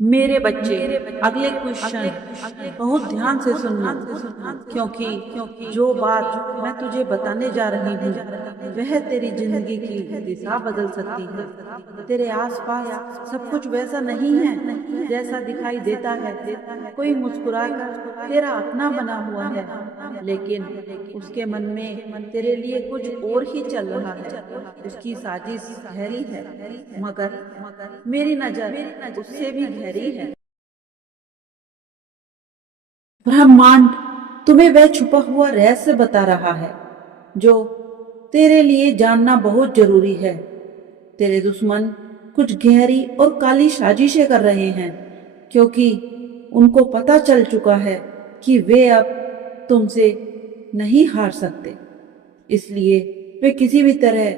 मेरे बच्चे, अगले क्वेश्चन बहुत ध्यान से सुनना, क्योंकि जो बात मैं तुझे बताने जा रही हूँ वह तेरी जिंदगी की दिशा बदल सकती है। तेरे आसपास सब कुछ वैसा नहीं है जैसा दिखाई देता है। कोई मुस्कुराकर तेरा अपना बना हुआ है, लेकिन उसके मन में तेरे लिए कुछ और ही चल रहा है। उसकी साजिश गहरी है, मगर मेरी नजर उससे भी गहरी है। ब्रह्मांड तुम्हें वह छुपा हुआ रहस्य बता रहा है जो तेरे लिए जानना बहुत जरूरी है। तेरे दुश्मन कुछ गहरी और काली साजिशें कर रहे हैं, क्योंकि उनको पता चल चुका है कि वे अब तुमसे नहीं हार सकते। इसलिए वे किसी भी तरह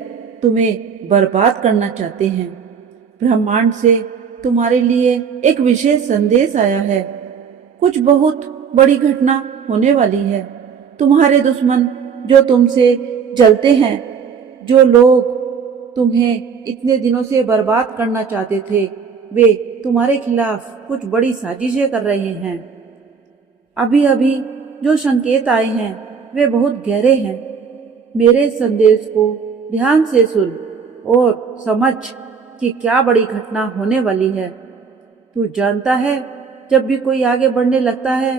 तुम्हें बर्बाद करना चाहते हैं। ब्रह्मांड से तुम्हारे लिए एक विशेष संदेश आया है। कुछ बहुत बड़ी घटना होने वाली है। तुम्हारे दुश्मन जो तुमसे जलते हैं, जो लोग तुम्हें इतने दिनों से बर्बाद करना चाहते थे, वे तुम्हारे खिलाफ कुछ बड़ी साजिशें कर रहे हैं। अभी अभी जो संकेत आए हैं वे बहुत गहरे हैं। मेरे संदेश को ध्यान से सुन और समझ कि क्या बड़ी घटना होने वाली है। तू जानता है, जब भी कोई आगे बढ़ने लगता है,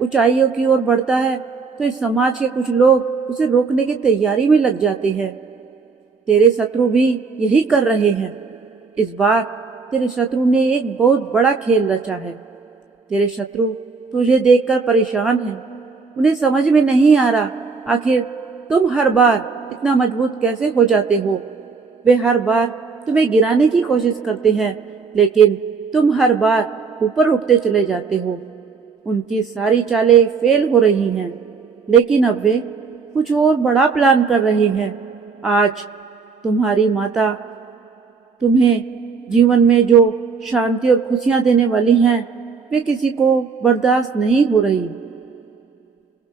ऊंचाइयों की ओर बढ़ता है, तो इस समाज के कुछ लोग उसे रोकने की तैयारी में लग जाते हैं। तेरे शत्रु भी यही कर रहे हैं। इस बार तेरे शत्रु ने एक बहुत बड़ा खेल रचा है। तेरे शत्रु तुझे देखकर परेशान हैं। उन्हें समझ में नहीं आ रहा आखिर तुम हर बार इतना मजबूत कैसे हो जाते हो। वे हर बार तुम्हें गिराने की कोशिश करते हैं, लेकिन तुम हर बार ऊपर उठते चले जाते हो। उनकी सारी चालें फेल हो रही हैं, लेकिन अब वे कुछ और बड़ा प्लान कर रहे हैं। आज तुम्हारी माता तुम्हें जीवन में जो शांति और खुशियां देने वाली हैं, वे किसी को बर्दाश्त नहीं हो रही।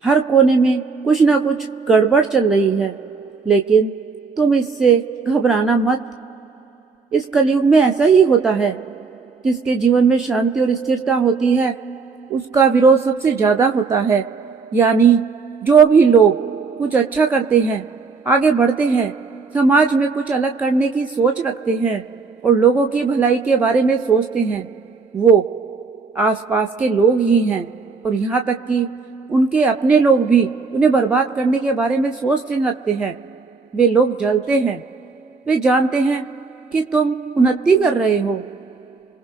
हर कोने में कुछ ना कुछ गड़बड़ चल रही है, लेकिन तुम इससे घबराना मत। इस कलयुग में ऐसा ही होता है। जिसके जीवन में शांति और स्थिरता होती है, उसका विरोध सबसे ज्यादा होता है। यानी जो भी लोग कुछ अच्छा करते हैं, आगे बढ़ते हैं, समाज में कुछ अलग करने की सोच रखते हैं और लोगों की भलाई के बारे में सोचते हैं, वो आसपास के लोग ही हैं। और यहाँ तक कि उनके अपने लोग भी उन्हें बर्बाद करने के बारे में सोचने लगते हैं। वे लोग जलते हैं। वे जानते हैं कि तुम उन्नति कर रहे हो,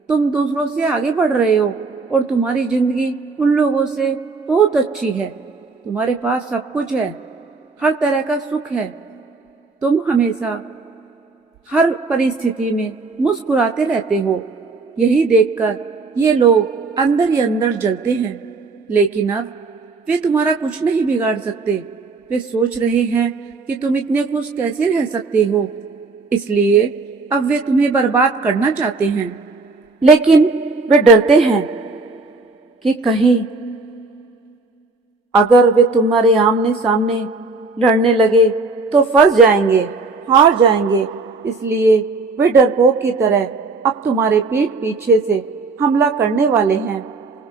तुम दूसरों से आगे बढ़ रहे हो और तुम्हारी जिंदगी उन लोगों से बहुत अच्छी है। तुम्हारे पास सब कुछ है, हर तरह का सुख है। तुम हमेशा हर परिस्थिति में मुस्कुराते रहते हो। यही देखकर ये लोग अंदर ही अंदर जलते हैं, लेकिन अब वे तुम्हारा कुछ नहीं बिगाड़ सकते। वे सोच रहे हैं कि तुम इतने खुश कैसे रह सकते हो, इसलिए अब वे तुम्हें बर्बाद करना चाहते हैं। लेकिन वे डरते हैं कि कहीं अगर वे तुम्हारे आमने सामने लड़ने लगे तो फंस जाएंगे, हार जाएंगे। इसलिए वे डरपोक की तरह अब तुम्हारे पीठ पीछे से हमला करने वाले हैं।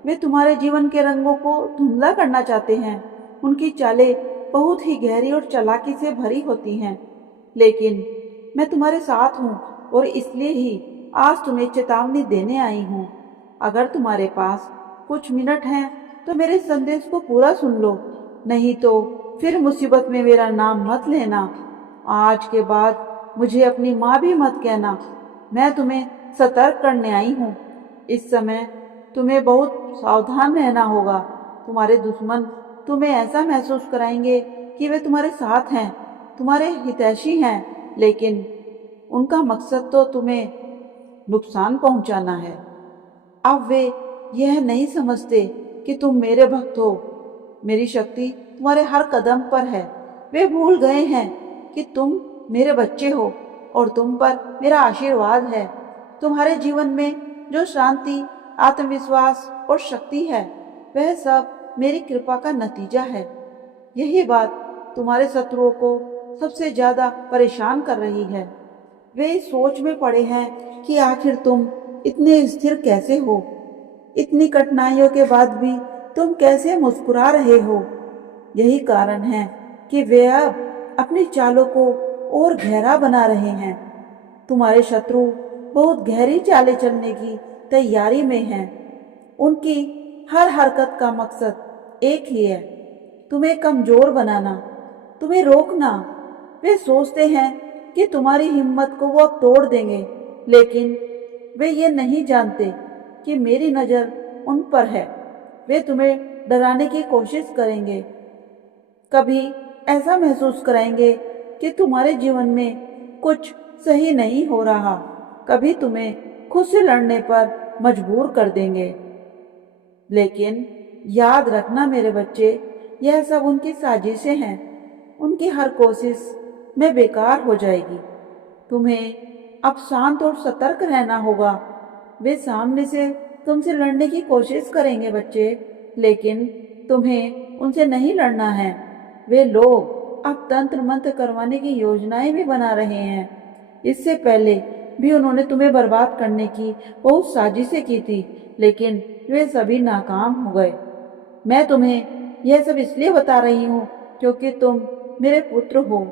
वे तुम्हारे जीवन के रंगों को धुंधला करना चाहते हैं। उनकी चालें बहुत ही गहरी और चालाकी से भरी होती हैं, लेकिन मैं तुम्हारे साथ हूँ और इसलिए ही आज तुम्हें चेतावनी देने आई हूँ। अगर तुम्हारे पास कुछ मिनट हैं तो मेरे संदेश को पूरा सुन लो, नहीं तो फिर मुसीबत में मेरा नाम मत लेना। आज के बाद मुझे अपनी माँ भी मत कहना। मैं तुम्हें सतर्क करने आई हूँ। इस समय तुम्हें बहुत सावधान रहना होगा। तुम्हारे दुश्मन तुम्हें ऐसा महसूस कराएंगे कि वे तुम्हारे साथ हैं, तुम्हारे हितैषी हैं, लेकिन उनका मकसद तो तुम्हें नुकसान पहुंचाना है। अब वे यह नहीं समझते कि तुम मेरे भक्त हो। मेरी शक्ति तुम्हारे हर कदम पर है। वे भूल गए हैं कि तुम मेरे बच्चे हो और तुम पर मेरा आशीर्वाद है। तुम्हारे जीवन में जो शांति, आत्मविश्वास और शक्ति है, वह सब मेरी कृपा का नतीजा है। यही बात तुम्हारे शत्रुओं को सबसे ज्यादा परेशान कर रही है। वे इस सोच में पड़े हैं कि आखिर तुम इतने स्थिर कैसे हो? इतनी कठिनाइयों के बाद भी तुम कैसे मुस्कुरा रहे हो? यही कारण है कि वे अब अपनी चालों को और गहरा बना रहे हैं। तुम्हारे शत्रु बहुत गहरी चालें चलने की तैयारी में हैं। उनकी हर हरकत का मकसद एक ही है, तुम्हें कमजोर बनाना, तुम्हें रोकना। वे सोचते हैं कि तुम्हारी हिम्मत को वो अब तोड़ देंगे, लेकिन वे ये नहीं जानते कि मेरी नज़र उन पर है। वे तुम्हें डराने की कोशिश करेंगे, कभी ऐसा महसूस कराएंगे कि तुम्हारे जीवन में कुछ सही नहीं हो रहा, कभी तुम्हें खुद से लड़ने पर मजबूर कर देंगे। लेकिन याद रखना मेरे बच्चे, यह सब उनकी साजिशें हैं। उनकी हर कोशिश में बेकार हो जाएगी। तुम्हें अब शांत और सतर्क रहना होगा। वे सामने से तुमसे लड़ने की कोशिश करेंगे बच्चे, लेकिन तुम्हें उनसे नहीं लड़ना है। वे लोग अब तंत्र मंत्र करवाने की योजनाएं भी बना रहे हैं। इससे पहले भी उन्होंने तुम्हें बर्बाद करने की बहुत साजिशें की थी, लेकिन वे सभी नाकाम हो गए। मैं तुम्हें यह सब इसलिए बता रही हूँ क्योंकि तुम मेरे पुत्र हो,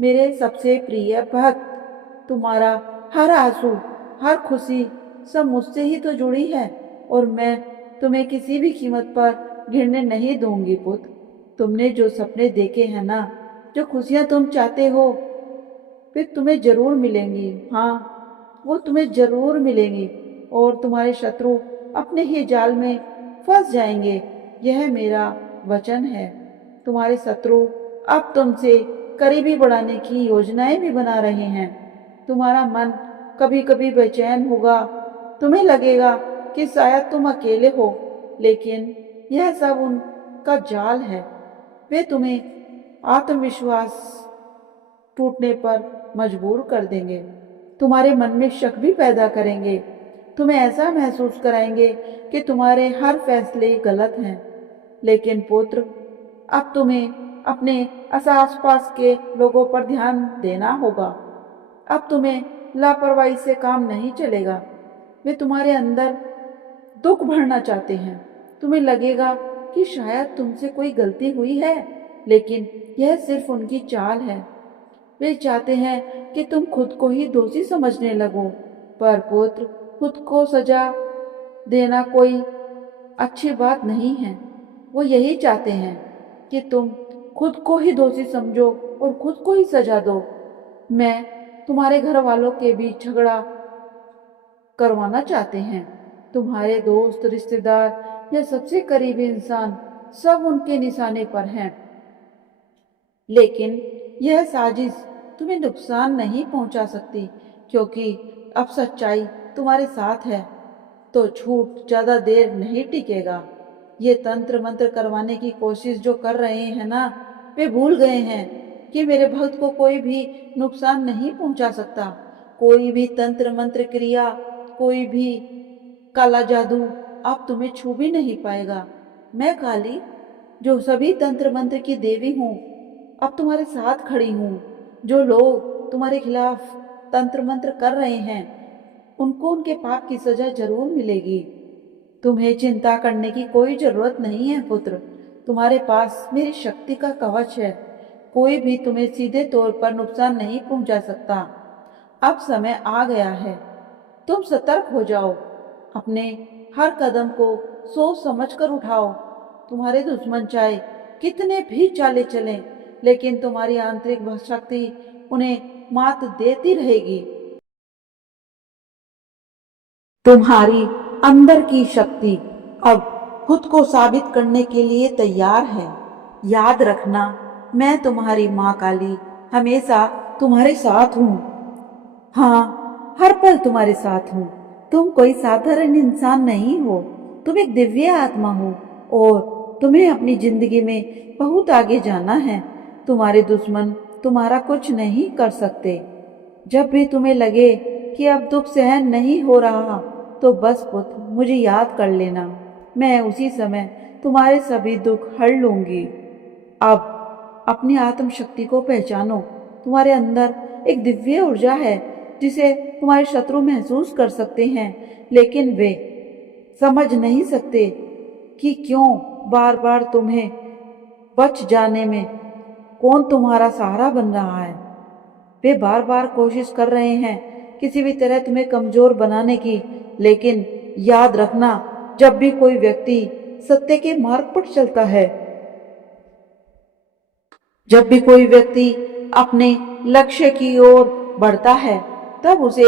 मेरे सबसे प्रिय भक्त। तुम्हारा हर आंसू, हर खुशी सब मुझसे ही तो जुड़ी है, और मैं तुम्हें किसी भी कीमत पर गिरने नहीं दूंगी पुत्र। तुमने जो सपने देखे हैं ना, जो खुशियाँ तुम चाहते हो, फिर तुम्हें जरूर मिलेंगी। हाँ, वो तुम्हें जरूर मिलेंगी, और तुम्हारे शत्रु अपने ही जाल में फंस जाएंगे। यह मेरा वचन है। तुम्हारे शत्रु अब तुमसे करीबी बढ़ाने की योजनाएं भी बना रहे हैं। तुम्हारा मन कभी कभी बेचैन होगा, तुम्हें लगेगा कि शायद तुम अकेले हो, लेकिन यह सब उनका जाल है। वे तुम्हें आत्मविश्वास टूटने पर मजबूर कर देंगे, तुम्हारे मन में शक भी पैदा करेंगे, तुम्हें ऐसा महसूस कराएंगे कि तुम्हारे हर फैसले गलत हैं। लेकिन पुत्र, अब तुम्हें अपने आसपास के लोगों पर ध्यान देना होगा। अब तुम्हें लापरवाही से काम नहीं चलेगा। वे तुम्हारे अंदर दुख भरना चाहते हैं। तुम्हें लगेगा कि शायद तुमसे कोई गलती हुई है, लेकिन यह सिर्फ उनकी चाल है। वे चाहते हैं कि तुम खुद को ही दोषी समझने लगो। पर पुत्र, खुद को सजा देना कोई अच्छी बात नहीं है। वो यही चाहते हैं कि तुम खुद को ही दोषी समझो और खुद को ही सजा दो। मैं तुम्हारे घर वालों के बीच झगड़ा करवाना चाहते हैं। तुम्हारे दोस्त, रिश्तेदार या सबसे करीबी इंसान सब उनके निशाने पर हैं। लेकिन यह साजिश तुम्हें नुकसान नहीं पहुंचा सकती, क्योंकि अब सच्चाई तुम्हारे साथ है, तो झूठ ज्यादा देर नहीं टिकेगा। ये तंत्र मंत्र करवाने की कोशिश जो कर रहे हैं ना, वे भूल गए हैं कि मेरे भक्त को कोई भी नुकसान नहीं पहुंचा सकता। कोई भी तंत्र मंत्र क्रिया, कोई भी काला जादू अब तुम्हें छू भी नहीं पाएगा। मैं काली, जो सभी तंत्र मंत्र की देवी हूँ, अब तुम्हारे साथ खड़ी हूँ। जो लोग तुम्हारे खिलाफ तंत्र मंत्र कर रहे हैं, उनको उनके पाप की सजा जरूर मिलेगी। तुम्हें चिंता करने की कोई जरूरत नहीं है पुत्र। तुम्हारे पास मेरी शक्ति का कवच है। कोई भी तुम्हें सीधे तौर पर नुकसान नहीं पहुंचा सकता। अब समय आ गया है, तुम सतर्क हो जाओ। अपने हर कदम को सोच समझ कर उठाओ। तुम्हारे दुश्मन चाहे कितने भी चाले चलें, लेकिन तुम्हारी आंतरिक शक्ति उन्हें मात देती रहेगी। तुम्हारी अंदर की शक्ति अब खुद को साबित करने के लिए तैयार है। याद रखना, मैं तुम्हारी माँ काली हमेशा तुम्हारे साथ हूँ। हाँ, हर पल तुम्हारे साथ हूँ। तुम कोई साधारण इंसान नहीं हो, तुम एक दिव्य आत्मा हो, और तुम्हें अपनी जिंदगी में बहुत आगे जाना है। तुम्हारे दुश्मन तुम्हारा कुछ नहीं कर सकते। जब भी तुम्हें लगे कि अब दुख सहन नहीं हो रहा, तो बस पुत्र मुझे याद कर लेना। मैं उसी समय तुम्हारे सभी दुख हर लूंगी। अब अपनी आत्म शक्ति को पहचानो। तुम्हारे अंदर एक दिव्य ऊर्जा है जिसे तुम्हारे शत्रु महसूस कर सकते हैं, लेकिन वे समझ नहीं सकते कि क्यों बार बार तुम्हें बच जाने में कौन तुम्हारा सहारा बन रहा है। वे बार बार कोशिश कर रहे हैं किसी भी तरह तुम्हें कमजोर बनाने की, लेकिन याद रखना, जब भी कोई व्यक्ति सत्य के मार्ग पर चलता है, जब भी कोई व्यक्ति अपने लक्ष्य की ओर बढ़ता है, तब उसे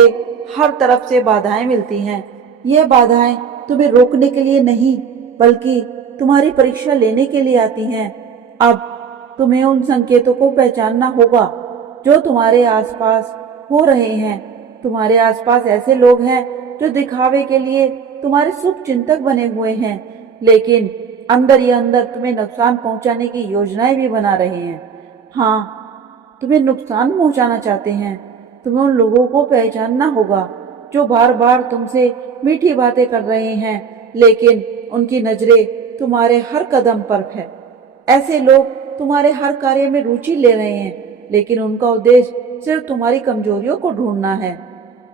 हर तरफ से बाधाएं मिलती हैं। यह बाधाएं तुम्हें रोकने के लिए नहीं, बल्कि तुम्हारी परीक्षा लेने के लिए आती हैं। अब तुम्हें उन संकेतों को पहचानना होगा जो तुम्हारे आसपास हो रहे हैं। तुम्हारे आसपास ऐसे लोग हैं जो दिखावे के लिए तुम्हारे शुभ चिंतक बने हुए हैं, लेकिन अंदर ही अंदर तुम्हें नुकसान पहुंचाने की योजनाएं भी बना रहे हैं। हाँ, तुम्हें नुकसान पहुंचाना चाहते हैं। तुम्हें उन लोगों को पहचानना होगा जो बार बार तुमसे मीठी बातें कर रहे हैं, लेकिन उनकी नजरें तुम्हारे हर कदम पर है। ऐसे लोग तुम्हारे हर कार्य में रुचि ले रहे हैं, लेकिन उनका उद्देश्य सिर्फ तुम्हारी कमजोरियों को ढूंढना है।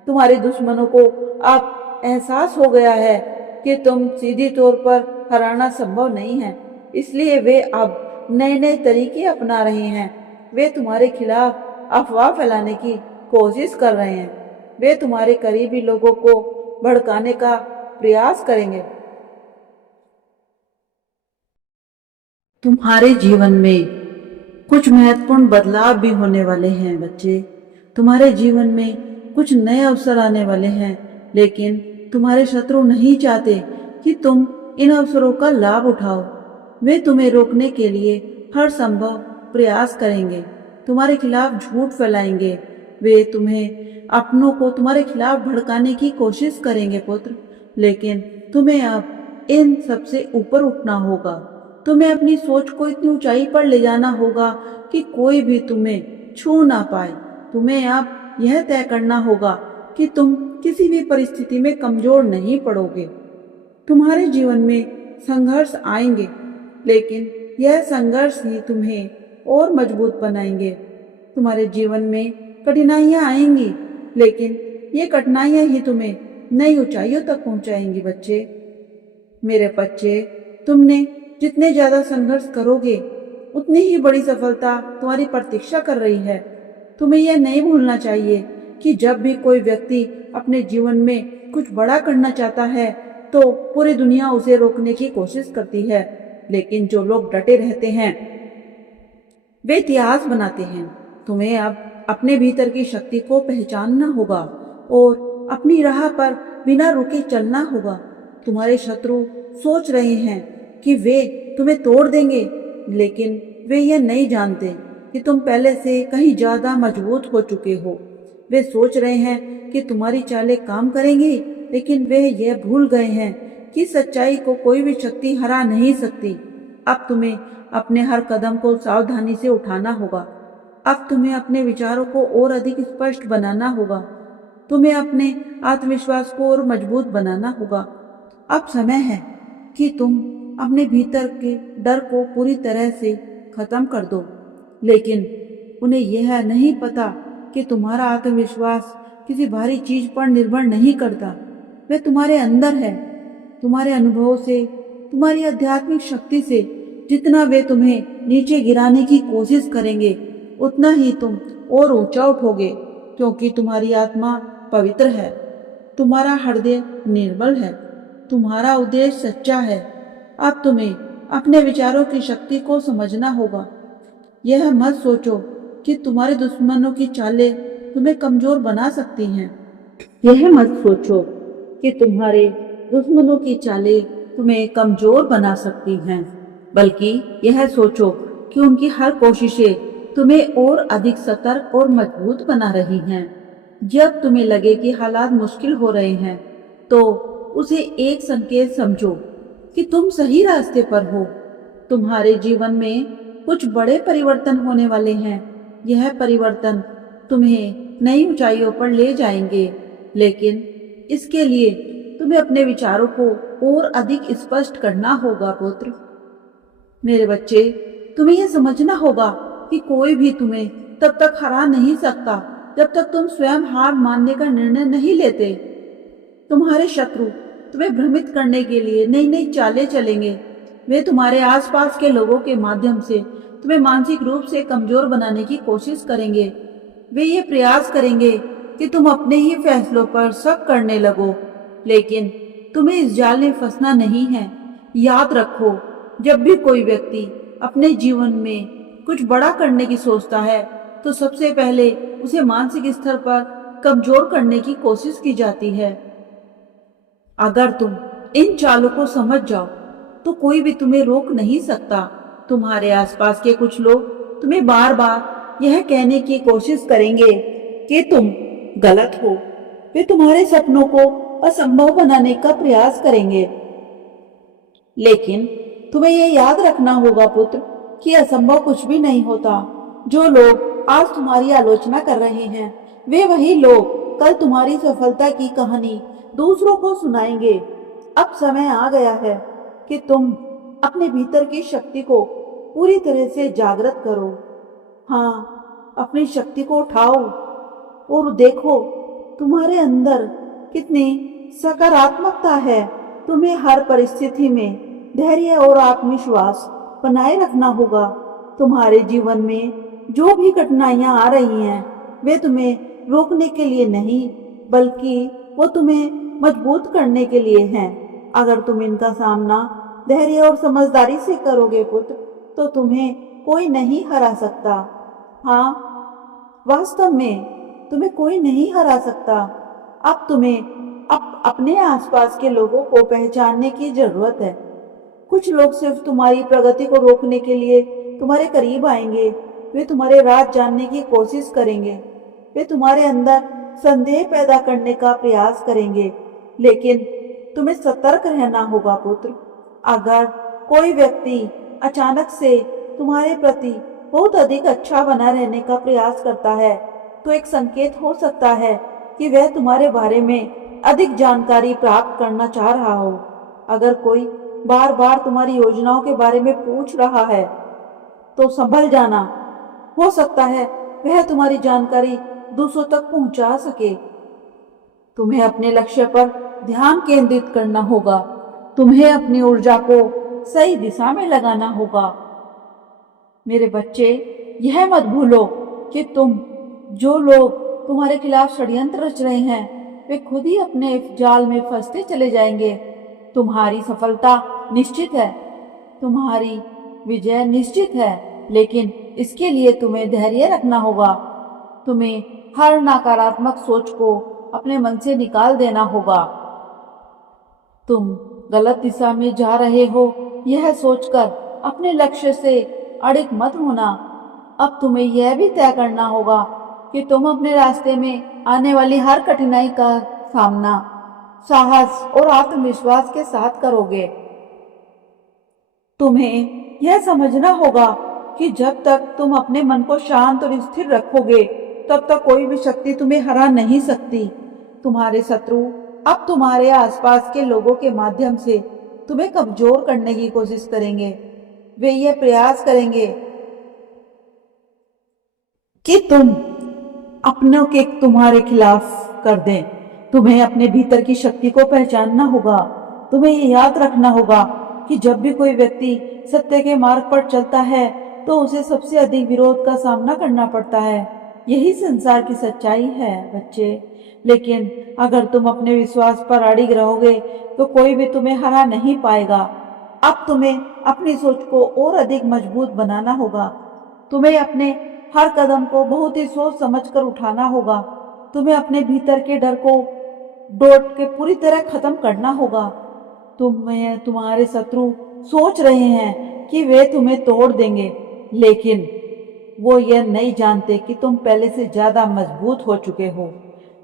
तुम्हारे दुश्मनों को अब एहसास हो गया है कि तुम सीधी तौर पर हराना संभव नहीं है, इसलिए वे अब नए नए तरीके अपना रहे हैं। वे तुम्हारे खिलाफ अफवाह फैलाने की कोशिश कर रहे हैं। वे तुम्हारे करीबी लोगों को भड़काने का प्रयास करेंगे। तुम्हारे जीवन में कुछ महत्वपूर्ण बदलाव भी होने वाले हैं बच्चे। तुम्हारे जीवन में कुछ नए अवसर आने वाले हैं, लेकिन तुम्हारे शत्रु नहीं चाहते कि तुम इन अवसरों का लाभ उठाओ। वे तुम्हें रोकने के लिए हर संभव प्रयास करेंगे, तुम्हारे खिलाफ झूठ फैलाएंगे। वे तुम्हें अपनों को तुम्हारे खिलाफ भड़काने की कोशिश करेंगे पुत्र, लेकिन तुम्हें अब इन सबसे ऊपर उठना होगा। तुम्हें अपनी सोच को इतनी ऊंचाई पर ले जाना होगा कि कोई भी तुम्हें छू ना पाए। तुम्हें अब यह तय करना होगा कि तुम किसी भी परिस्थिति में कमजोर नहीं पड़ोगे। तुम्हारे जीवन में संघर्ष आएंगे, लेकिन यह संघर्ष ही तुम्हें और मजबूत बनाएंगे। तुम्हारे जीवन में कठिनाइयां आएंगी, लेकिन ये कठिनाइयां ही तुम्हें नई ऊंचाइयों तक पहुंचाएंगी बच्चे। मेरे बच्चे, तुमने जितने ज्यादा संघर्ष करोगे, उतनी ही बड़ी सफलता तुम्हारी प्रतीक्षा कर रही है। तुम्हें यह नहीं भूलना चाहिए कि जब भी कोई व्यक्ति अपने जीवन में कुछ बड़ा करना चाहता है, तो पूरी दुनिया उसे रोकने की कोशिश करती है, लेकिन जो लोग डटे रहते हैं वे इतिहास बनाते हैं। तुम्हें अब अपने भीतर की शक्ति को पहचानना होगा और अपनी राह पर बिना रुके चलना होगा। तुम्हारे शत्रु सोच रहे हैं कि वे तुम्हें तोड़ देंगे, लेकिन वे यह नहीं जानते कि तुम पहले से कहीं ज्यादा मजबूत हो चुके हो। वे सोच रहे हैं कि तुम्हारी चालें काम करेंगी, लेकिन वे यह भूल गए हैं कि सच्चाई को कोई भी शक्ति हरा नहीं सकती। अब तुम्हें अपने हर कदम को सावधानी से उठाना होगा। अब तुम्हें अपने विचारों को और अधिक स्पष्ट बनाना होगा। तुम्हें अपने आत्मविश्वास को और मजबूत बनाना होगा। अब समय है कि तुम अपने भीतर के डर को पूरी तरह से खत्म कर दो, लेकिन उन्हें यह नहीं पता कि तुम्हारा आत्मविश्वास किसी भारी चीज पर निर्भर नहीं करता। वह तुम्हारे अंदर है, तुम्हारे अनुभवों से, तुम्हारी आध्यात्मिक शक्ति से। जितना वे तुम्हें नीचे गिराने की कोशिश करेंगे, उतना ही तुम और ऊंचा उठोगे, क्योंकि तुम्हारी आत्मा पवित्र है, तुम्हारा हृदय निर्मल है, तुम्हारा उद्देश्य सच्चा है। अब तुम्हें अपने विचारों की शक्ति को समझना होगा। यह मत सोचो कि तुम्हारे दुश्मनों की चालें तुम्हें कमजोर बना सकती हैं। यह मत सोचो कि तुम्हारे दुश्मनों की चालें तुम्हें कमजोर बना सकती हैं, बल्कि यह सोचो कि उनकी हर कोशिशें तुम्हें और अधिक सतर्क और मजबूत बना रही हैं। जब तुम्हें लगे कि हालात मुश्किल हो रहे हैं, तो उसे एक संकेत समझो कि तुम सही रास्ते पर हो। तुम्हारे जीवन में कुछ बड़े परिवर्तन होने वाले हैं। यह परिवर्तन तुम्हें नई ऊंचाइयों पर ले जाएंगे, लेकिन इसके लिए तुम्हें अपने विचारों को और अधिक स्पष्ट करना होगा पुत्र। मेरे बच्चे, तुम्हें यह समझना होगा कि कोई भी तुम्हें तब तक हरा नहीं सकता जब तक तुम स्वयं हार मानने का निर्णय नहीं लेते। तुम्हारे शत्रु तुम्हें भ्रमित करने के लिए नई नई चालें चलेंगे। वे तुम्हारे आसपास के लोगों के माध्यम से तुम्हें मानसिक रूप से कमजोर बनाने की कोशिश करेंगे। वे ये प्रयास करेंगे कि तुम अपने ही फैसलों पर शक करने लगो, लेकिन तुम्हें इस जाल में फंसना नहीं है। याद रखो, जब भी कोई व्यक्ति अपने जीवन में कुछ बड़ा करने की सोचता है, तो सबसे पहले उसे मानसिक स्तर पर कमजोर करने की कोशिश की जाती है। अगर तुम इन चालों को समझ जाओ, तो कोई भी तुम्हें रोक नहीं सकता। तुम्हारे आसपास के कुछ लोग तुम्हें बार बार यह कहने की कोशिश करेंगे कि तुम गलत हो। वे तुम्हारे सपनों को असंभव बनाने का प्रयास करेंगे, लेकिन तुम्हें यह याद रखना होगा पुत्र कि असंभव कुछ भी नहीं होता। जो लोग आज तुम्हारी आलोचना कर रहे हैं, वे वही लोग कल तुम्हारी सफलता की कहानी दूसरों को सुनाएंगे। अब समय आ गया है कि तुम अपने भीतर की शक्ति को पूरी तरह से जागृत करो। हाँ, अपनी शक्ति को उठाओ और देखो तुम्हारे अंदर कितनी सकारात्मकता है। तुम्हें हर परिस्थिति में धैर्य और आत्मविश्वास बनाए रखना होगा। तुम्हारे जीवन में जो भी कठिनाइयां आ रही हैं, वे तुम्हें रोकने के लिए नहीं, बल्कि वो तुम्हें मजबूत करने के लिए हैं। अगर तुम इनका सामना धैर्य और समझदारी से करोगे पुत्र, तो तुम्हें कोई नहीं हरा सकता। हाँ, वास्तव में तुम्हें कोई नहीं हरा सकता। अब तुम्हें अपने आसपास के लोगों को पहचानने की जरूरत है। कुछ लोग सिर्फ तुम्हारी प्रगति को रोकने के लिए तुम्हारे करीब आएंगे। वे तुम्हारे राज जानने की कोशिश करेंगे। वे तुम्हारे अंदर संदेह पैदा करने का प्रयास करेंगे, लेकिन तुम्हें सतर्क रहना होगा पुत्र। अगर कोई व्यक्ति अचानक से तुम्हारे प्रति बहुत अधिक अच्छा बना रहने का प्रयास करता है, तो एक संकेत हो सकता है कि वह तुम्हारे बारे में अधिक जानकारी प्राप्त करना चाह रहा हो। अगर कोई बार बार तुम्हारी योजनाओं के बारे में पूछ रहा है, तो संभल जाना। हो सकता है वह तुम्हारी जानकारी दूसरों तक पहुंचा सके। तुम्हें अपने लक्ष्य पर ध्यान केंद्रित करना होगा। तुम्हें अपनी ऊर्जा को सही दिशा में लगाना होगा। मेरे बच्चे, यह मत भूलो कि जो लोग तुम्हारे खिलाफ षड्यंत्र रच रहे हैं, वे खुद ही अपने जाल में फंसते चले जाएंगे। तुम्हारी सफलता निश्चित है, तुम्हारी विजय निश्चित है, लेकिन इसके लिए तुम्हें धैर्य रखना होगा। तुम्हें हर नकारात्मक सोच को अपने मन से निकाल देना होगा। तुम गलत दिशा में जा रहे हो, यह सोचकर अपने लक्ष्य से अड़िग मत होना। अब तुम्हें यह भी तय करना होगा कि तुम अपने रास्ते में आने वाली हर कठिनाई का सामना साहस और आत्मविश्वास के साथ करोगे। तुम्हें यह समझना होगा कि जब तक तुम अपने मन को शांत और स्थिर रखोगे, तब तक कोई भी शक्ति तुम्हें हरा नहीं सकती। तुम्हारे शत्रु अब तुम्हारे आसपास के लोगों के माध्यम से तुम्हें कमजोर करने की कोशिश करेंगे। वे ये प्रयास करेंगे कि तुम अपनों के तुम्हारे खिलाफ कर दें। तुम्हें अपने भीतर की शक्ति को पहचानना होगा। तुम्हें ये याद रखना होगा कि जब भी कोई व्यक्ति सत्य के मार्ग पर चलता है, तो उसे सबसे अधिक विरोध का सामना करना पड़ता है। यही संसार की सच्चाई है बच्चे। लेकिन अगर तुम अपने विश्वास पर अड़िग रहोगे, तो कोई भी तुम्हें हरा नहीं पाएगा। अब तुम्हें अपनी सोच को और अधिक मजबूत बनाना होगा। तुम्हें अपने हर कदम को बहुत ही सोच समझ कर उठाना होगा। तुम्हें अपने भीतर के डर को डोट के पूरी तरह खत्म करना होगा। तुम्हारे शत्रु सोच रहे हैं कि वे तुम्हें तोड़ देंगे, लेकिन वो यह नहीं जानते कि तुम पहले से ज्यादा मजबूत हो चुके हो।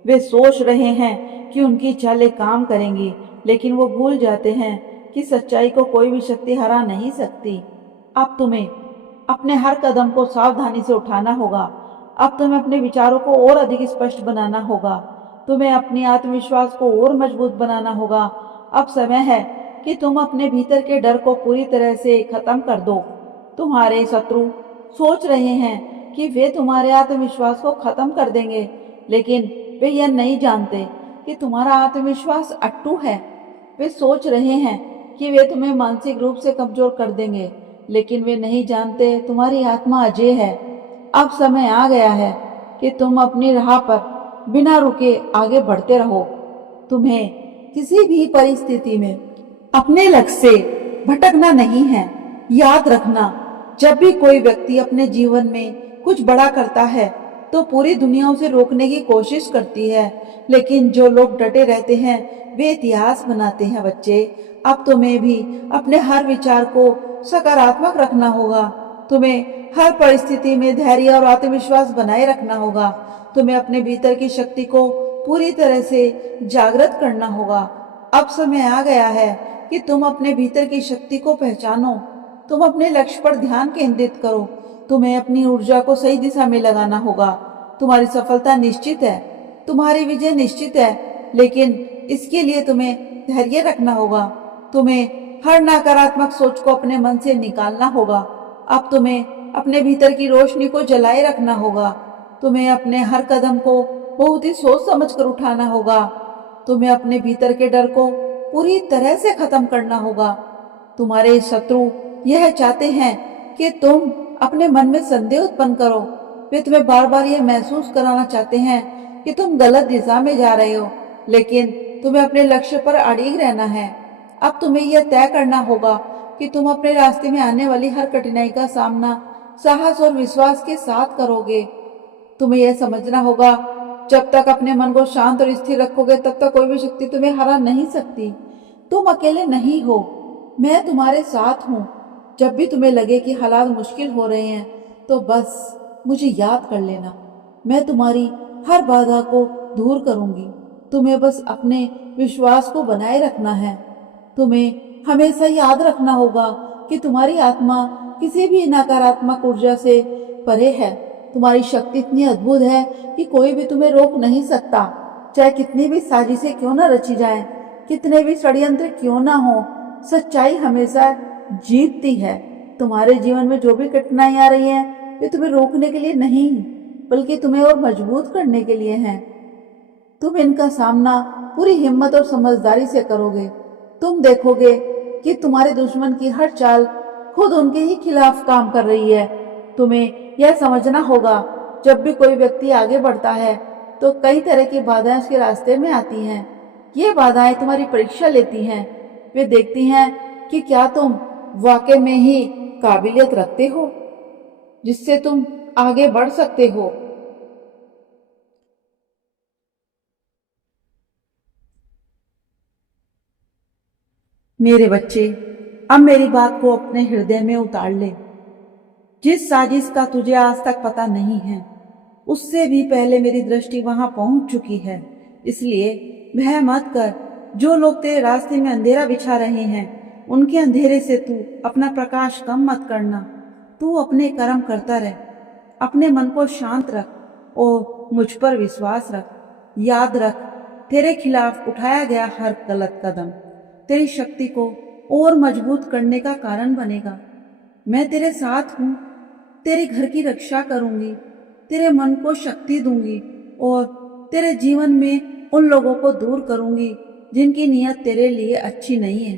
वे सोच रहे हैं कि उनकी चालें काम करेंगी, लेकिन वो भूल जाते हैं कि सच्चाई को कोई भी शक्ति हरा नहीं सकती। अब तुम्हें अपने हर कदम को सावधानी से उठाना होगा। अब तुम्हें अपने विचारों को और अधिक स्पष्ट बनाना होगा। तुम्हें अपनी आत्मविश्वास को और मजबूत बनाना होगा। अब समय है कि तुम अपने भीतर के डर को पूरी तरह से खत्म कर दो। तुम्हारे शत्रु सोच रहे हैं कि वे तुम्हारे आत्मविश्वास को खत्म कर देंगे, लेकिन वे यह नहीं जानते कि तुम्हारा आत्मविश्वास अट्टू है। वे सोच रहे हैं कि वे तुम्हें मानसिक रूप से कमजोर कर देंगे, लेकिन वे नहीं जानते तुम्हारी आत्मा अजय है। अब समय आ गया है कि तुम अपनी राह पर बिना रुके आगे बढ़ते रहो। तुम्हें किसी भी परिस्थिति में अपने लक्ष्य से भटकना नहीं है। याद रखना, जब भी कोई व्यक्ति अपने जीवन में कुछ बड़ा करता है तो पूरी दुनिया उसे रोकने की कोशिश करती है, लेकिन जो लोग डटे रहते हैं वे इतिहास बनाते हैं। बच्चे, अब तुम्हें भी अपने हर विचार को सकारात्मक रखना होगा। तुम्हें हर परिस्थिति में धैर्य और आत्मविश्वास बनाए रखना होगा। तुम्हें अपने भीतर की शक्ति को पूरी तरह से जागृत करना होगा। अब समय आ गया है कि तुम अपने भीतर की शक्ति को पहचानो। तुम अपने लक्ष्य पर ध्यान केंद्रित करो। तुम्हें अपनी ऊर्जा को सही दिशा में लगाना होगा। तुम्हारी सफलता निश्चित है, तुम्हारी विजय निश्चित है, लेकिन इसके लिए तुम्हें धैर्य रखना होगा। तुम्हें हर नकारात्मक सोच को अपने मन से निकालना होगा। अब तुम्हें अपने भीतर की रोशनी को जलाए रखना होगा। तुम्हें अपने हर कदम को बहुत ही सोच समझ कर उठाना होगा। तुम्हें अपने भीतर के डर को पूरी तरह से खत्म करना होगा। तुम्हारे शत्रु यह चाहते हैं कि तुम अपने मन में संदेह उत्पन्न करो। वे तुम्हें बार बार यह महसूस कराना चाहते हैं कि तुम गलत दिशा में जा रहे हो, लेकिन तुम्हें अपने लक्ष्य पर अड़िग रहना है। अब तुम्हें यह तय करना होगा कि तुम अपने रास्ते में आने वाली हर कठिनाई का सामना साहस और विश्वास के साथ करोगे। तुम्हें यह समझना होगा, जब तक अपने मन को शांत और स्थिर रखोगे तब तक कोई भी शक्ति तुम्हें हरा नहीं सकती। तुम अकेले नहीं हो, मैं तुम्हारे साथ हूँ। जब भी तुम्हें लगे कि हालात मुश्किल हो रहे हैं तो बस मुझे याद कर लेना। मैं तुम्हारी हर बाधा को दूर करूंगी। तुम्हें बस अपने विश्वास को बनाए रखना है। तुम्हें हमेशा याद रखना होगा कि तुम्हारी आत्मा किसी भी नकारात्मक ऊर्जा से परे है। तुम्हारी शक्ति इतनी अद्भुत है कि कोई भी तुम्हें रोक नहीं सकता। चाहे कितनी भी साजिशें क्यों न रची जाएं, कितने भी षड्यंत्र क्यों ना हो, सच्चाई हमेशा जीतती है। तुम्हारे जीवन में जो भी कठिनाई आ रही है वे तुम्हें रोकने के लिए नहीं, बल्कि तुम्हें और मजबूत करने के लिए हैं। तुम इनका सामना पूरी हिम्मत और समझदारी से करोगे। तुम देखोगे कि तुम्हारे दुश्मन की हर चाल खुद उनके ही खिलाफ काम कर रही है। तुम्हें यह समझना होगा, जब भी कोई व्यक्ति आगे बढ़ता है तो कई तरह की बाधाएं उसके रास्ते में आती हैं। ये बाधाएं तुम्हारी परीक्षा लेती हैं। वे देखती हैं कि क्या तुम वाकई में ही काबिलियत रखते हो जिससे तुम आगे बढ़ सकते हो। मेरे बच्चे, अब मेरी बात को अपने हृदय में उतार ले। जिस साजिश का तुझे आज तक पता नहीं है, उससे भी पहले मेरी दृष्टि वहां पहुंच चुकी है। इसलिए भय मत कर। जो लोग तेरे रास्ते में अंधेरा बिछा रहे हैं, उनके अंधेरे से तू अपना प्रकाश कम मत करना। तू अपने कर्म करता रह, अपने मन को शांत रख और मुझ पर विश्वास रख। याद रख, तेरे खिलाफ उठाया गया हर गलत कदम तेरी शक्ति को और मजबूत करने का कारण बनेगा। मैं तेरे साथ हूँ, तेरे घर की रक्षा करूंगी, तेरे मन को शक्ति दूंगी और तेरे जीवन में उन लोगों को दूर करूंगी जिनकी नीयत तेरे लिए अच्छी नहीं है।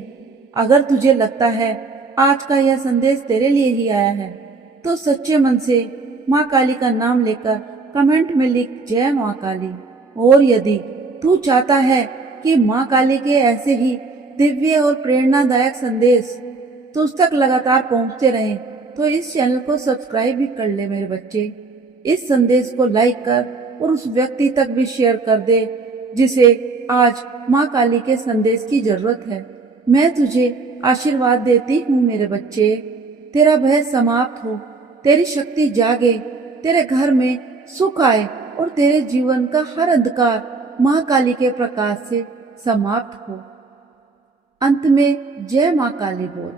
अगर तुझे लगता है आज का यह संदेश तेरे लिए ही आया है, तो सच्चे मन से माँ काली का नाम लेकर कमेंट में लिख जय माँ काली। और यदि तू चाहता है कि माँ काली के ऐसे ही दिव्य और प्रेरणादायक संदेश तुझ तक लगातार पहुंचते रहें, तो इस चैनल को सब्सक्राइब भी कर ले मेरे बच्चे। इस संदेश को लाइक कर और उस व्यक्ति तक भी शेयर कर दे जिसे आज माँ काली के संदेश की जरूरत है। मैं तुझे आशीर्वाद देती हूँ मेरे बच्चे। तेरा भय समाप्त हो, तेरी शक्ति जागे, तेरे घर में सुख आए और तेरे जीवन का हर अंधकार माँ काली के प्रकाश से समाप्त हो। अंत में जय माँ काली बोल।